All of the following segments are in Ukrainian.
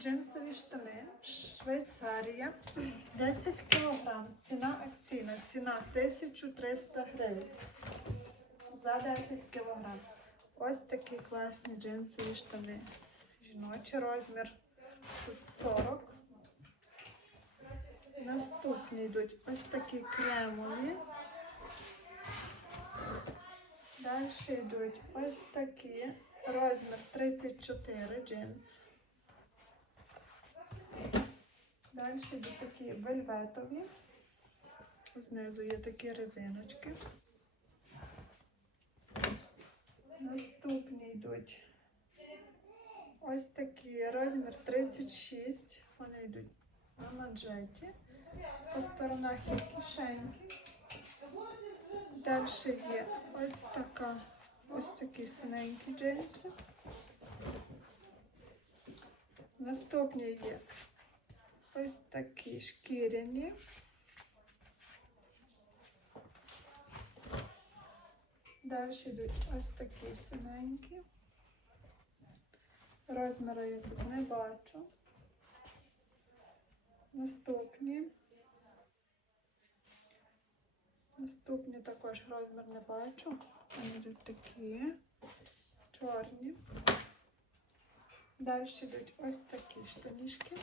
Джинсові штани, Швейцарія, 10 кг. Ціна акційна. Ціна 1300 гривень. За 10 кг. Ось такі класні джинсові штани. Жіночий розмір. Тут 40. Наступні йдуть ось такі кремові. Далі йдуть ось такі. Розмір 34 джинс. Далі йдуть такі вельветові. Знизу є такі резиночки. Наступні йдуть ось такі розмір 36. Вони йдуть на манжеті. По сторонах є кишеньки. Далі є ось така, ось такі синенькі джинси. Наступні є ось такі шкіряні. Далі йдуть ось такі синенькі. Розміру я тут не бачу. Наступні. Наступні також розмір не бачу. Вони йдуть такі чорні. Далі йдуть ось такі штанішки.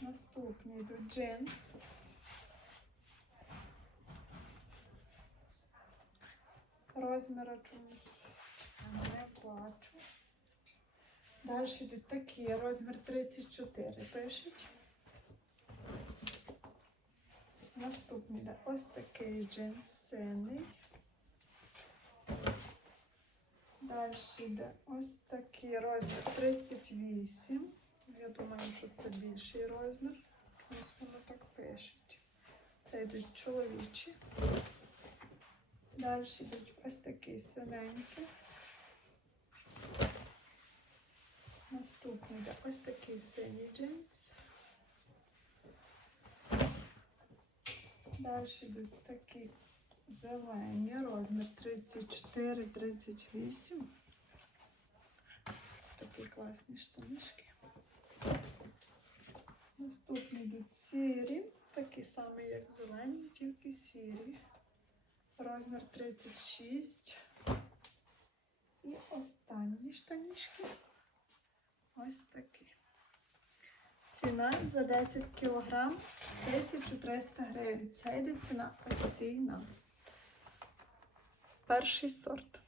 Наступні йдуть джинс. Розміра чомусь не бачу. Далі йдуть такі, розмір 34 пишуть. Наступний ось такий джинс синий. Далі йде ось такий розмір 38. Я думаю, що це більший розмір. Чомусь воно так пишуть. Це йдуть чоловічі. Далі йдуть ось такі синенькі. Наступний йде ось такий синій джинс. Далі йдуть такі зелені, розмір 34-38. Такі класні штанишки. Наступні йдуть сірі, такі самі, як зелені, тільки сірі. Розмір 36. І останні штанішки. Ось такі. Ціна за 10 кг 1300 гривень. Це йде ціна акційна. Перший сорт.